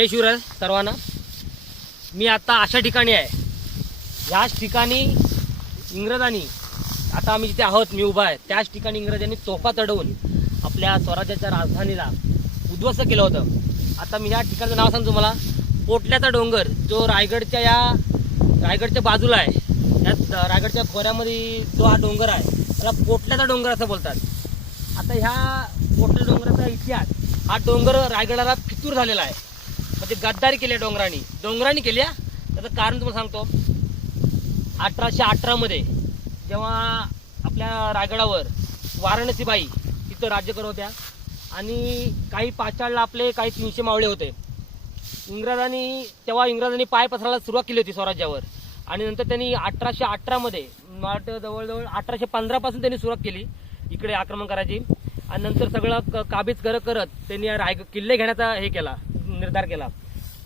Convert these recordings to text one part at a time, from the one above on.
जय शिवराय सर्वांना. मी आता अशा ठिकाणी आहे. ह्याच ठिकाणी इंग्रजांनी आता आम्ही जिथे आहोत मी उभा आहे त्याच ठिकाणी इंग्रजांनी तोफा चढवून आपल्या स्वराज्याच्या राजधानीला उद्ध्वस्त केलं होतं. आता मी या ठिकाणचं नाव सांगतो तुम्हाला. पोटल्याचा डोंगर जो रायगडच्या या रायगडच्या बाजूला आहे. या रायगडच्या खोऱ्यामध्ये जो हा डोंगर आहे त्याला पोटल्याचा डोंगर असं बोलतात. आता ह्या पोटल्या डोंगराचा इतिहास हा डोंगर रायगडाला फितूर झालेला आहे. म्हणजे गद्दारी केली आहे डोंगरांनी. डोंगरांनी केली आहे त्याचं कारण तुम्हाला सांगतो. अठराशे अठरामध्ये जेव्हा आपल्या रायगडावर वाराणसीबाई तिथं राज्य करत होत्या आणि काही पाचाळला आपले काही तीनशे मावळे होते. इंग्रजांनी तेव्हा इंग्रजांनी पाय पसरायला सुरुवात केली होती स्वराज्यावर. आणि नंतर त्यांनी अठराशे अठरामध्ये वाटतं जवळजवळ अठराशे पंधरापासून त्यांनी सुरुवात केली इकडे आक्रमण करायची. आणि नंतर सगळं क- काबीज करत करत त्यांनी रायग किल्ले घेण्याचा हे केला. निर्धार केला.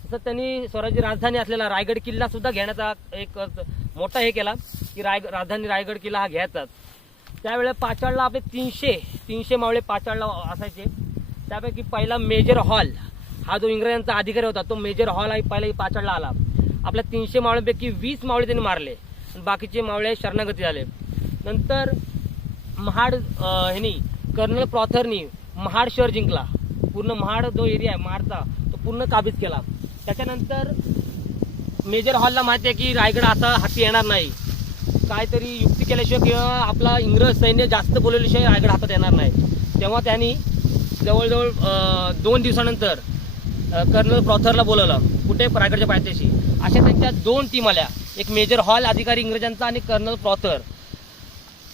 तसंच त्यांनी स्वराज्य राजधानी असलेला रायगड किल्ला सुद्धा घेण्याचा एक मोठा हे केला की राय राजधानी रायगड किल्ला हा घ्यायचाच त्यावेळेला पाचाळला आपले तीनशे तीनशे मावळे पाचाळला असायचे. त्यापैकी पहिला मेजर हॉल हा जो इंग्रजांचा अधिकारी होता तो मेजर हॉल हा पहिला पाचाळला आला. आपल्या तीनशे मावळ्यांपैकी वीस मावळे त्यांनी मारले. बाकीचे मावळे शरणागती झाले. नंतर महाड ह्यानी कर्नल प्रॉथरनी महाड शहर जिंकला. पूर्ण महाड जो एरिया आहे महाडचा पूर्ण काबीज केला. त्याच्यानंतर मेजर हॉलला माहिती आहे की रायगड असा हाती येणार नाही. काहीतरी युक्ती केल्याशिवाय किंवा आपला इंग्रज सैन्य जास्त बोलवल्याशिवाय रायगड हातात येणार नाही. तेव्हा त्यांनी जवळजवळ दोन दिवसानंतर कर्नल प्रॉथरला बोलवलं. कुठे? रायगडच्या पायथ्याशी. अशा त्यांच्या दोन टीम आल्या. एक मेजर हॉल अधिकारी इंग्रजांचा आणि कर्नल प्रॉथर.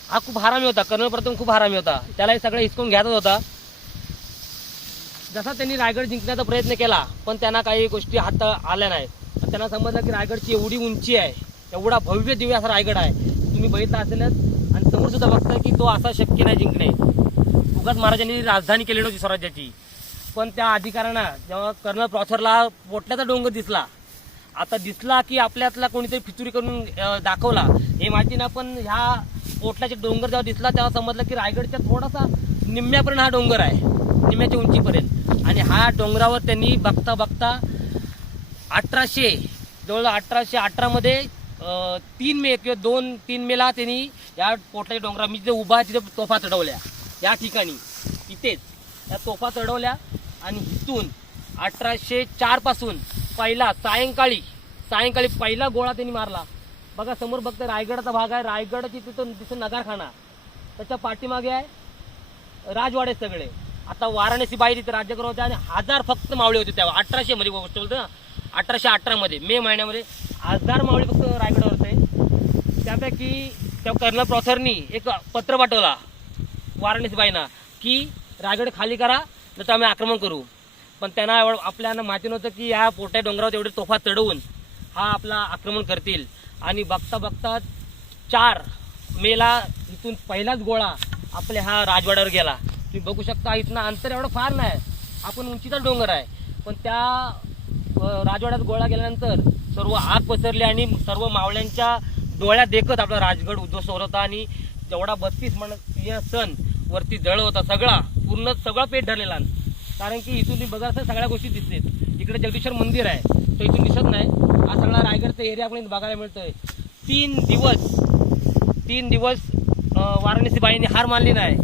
हा खूप हरामी होता. कर्नल प्रथम खूप हरामी होता. त्याला हे सगळं हिसकून घ्यायचा होता. जसा त्यांनी रायगड जिंकण्याचा प्रयत्न केला पण त्यांना काही गोष्टी हात आल्या नाही त्यांना समजलं की रायगडची एवढी उंची आहे एवढा भव्य दिव्य असा रायगड आहे तुम्ही बघितला असेलच. आणि समोर सुद्धा बघताय की तो असा शक्य नाही जिंकणे. उगाच महाराजांनी राजधानी केली नव्हती स्वराज्याची. पण त्या अधिकाऱ्यांना जेव्हा कर्नल प्रॉथरला पोटल्याचा डोंगर दिसला आता दिसला की आपल्यातला कोणीतरी फिचुरी करून दाखवला. हे माहिती ना पण ह्या पोटल्याचे डोंगर जेव्हा दिसला तेव्हा समजलं की रायगडच्या थोडासा निम्म्यापर्यंत हा डोंगर आहे. निम्याच्या उंचीपर्यंत. आणि हा डोंगरावर त्यांनी बघता बघता अठराशे जवळ अठराशे अठरामध्ये तीन मे किंवा दोन तीन मेला त्यांनी या पोटाच्या डोंगरा मी जिथे उभा आहे तिथे तोफा चढवल्या. या ठिकाणी. इथेच. त्या तोफा चढवल्या आणि इथून अठराशे चारपासून पहिला सायंकाळी सायंकाळी पहिला गोळा त्यांनी मारला. बघा समोर बघता रायगडाचा भाग आहे. रायगडची तिथं तिथं नगारखाना. त्याच्या पाठीमागे आहे. राजवाडे सगळे. आता वाराणसी बाहेर इथे राज्य करत होते आणि हजार फक्त मावळे होते तेव्हा. अठराशे मध्ये गोष्ट बोलतो अठराशे अठरामध्ये मे महिन्यामध्ये हजार मावळे फक्त रायगडावर होते. त्यापैकी त्या कर्नल प्रॉथरनी एक पत्र पाठवला वाराणसी बाईना की रायगड खाली करा नाही तर आम्ही आक्रमण करू. पण त्यांना एवढं आपल्याला माहिती नव्हतं की या पोट्या डोंगरावर एवढे तोफा चढवून हा आपला आक्रमण करतील. आणि बघता बघता चार मेला इथून पहिलाच गोळा आपल्या हा राजवाड्यावर गेला. तुम्ही बघू शकता इथनं अंतर एवढं फार नाही. आपण उंचीचा डोंगर आहे. पण त्या राजवाड्यात गोळा गेल्यानंतर सर्व आग पसरली आणि सर्व मावळ्यांच्या डोळ्यात देखत आपला राजगड उद्ध्वस्त होत होता आणि जेवढा बत्तीस म्हण सण वरती जळ होता सगळा पूर्ण सगळा पेट धरलेला कारण की इथून तुम्ही बघा सगळ्या गोष्टी दिसतात इकडे जगदीश्वर मंदिर आहे तो इथून दिसत नाही. हा सगळा रायगडचा एरिया आपण बघायला मिळतोय. तीन दिवस तीन दिवस वाराणसीबाईंनी वाराणसी हार मानली नाही.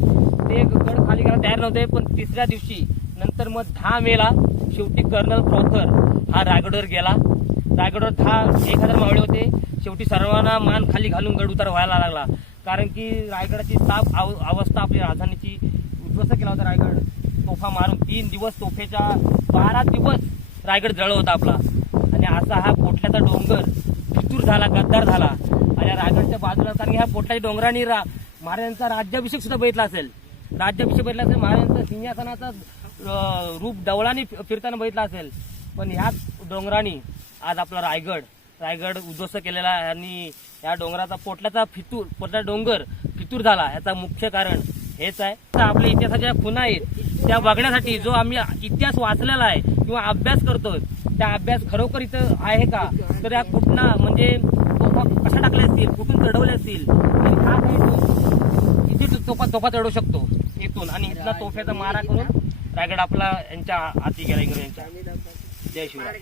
ते गड खाली करायला तयार नव्हते पण तिसऱ्या दिवशी नंतर मग दहा मेला शेवटी कर्नल प्रॉथर हा रायगडवर गेला. रायगडवर दहा एक हजार मावळे होते. शेवटी सर्वांना मान खाली घालून गड उतार व्हायला लागला. कारण की रायगडाची ताप अव अवस्था आपली राजधानीची उद्ध्वस्त केला होता रायगड. तोफा मारून तीन दिवस तोफेच्या बारा दिवस रायगड जळ होता आपला. आणि असा हा पोटल्याचा डोंगर फितूर झाला गद्दार झाला. आणि रायगडच्या बाजूला कारण ह्या पोटल्याच्या डोंगराने रा महाराजांचा राज्याभिषेक सुद्धा बघितला असेल. राज्याभिषेक बघितला असेल महाराजांचा सिंहासनाचा रूप डवळाने फिरताना बघितला असेल. पण ह्याच डोंगराने आज आपला रायगड रायगड उद्ध्वस्त केलेला आहे आणि या डोंगराचा पोटल्याचा फितूर पोटला डोंगर फितूर झाला. याचा मुख्य कारण हेच आहे. तर आपल्या इतिहासाच्या खुणा आहेत त्या बघण्यासाठी जो आम्ही इतिहास वाचलेला आहे किंवा अभ्यास करतोय त्या अभ्यास खरोखर इथं आहे का? तर या कुठना म्हणजे कशा टाकल्या असतील कुठून चढवल्या असतील? हा काही तोफा तोफा चढवू शकतो इथून. आणि इथला तोफ्याचा मारा करून रायगड आपला यांच्या हाती गेला इंग्रजांच्या. जय शिवराय.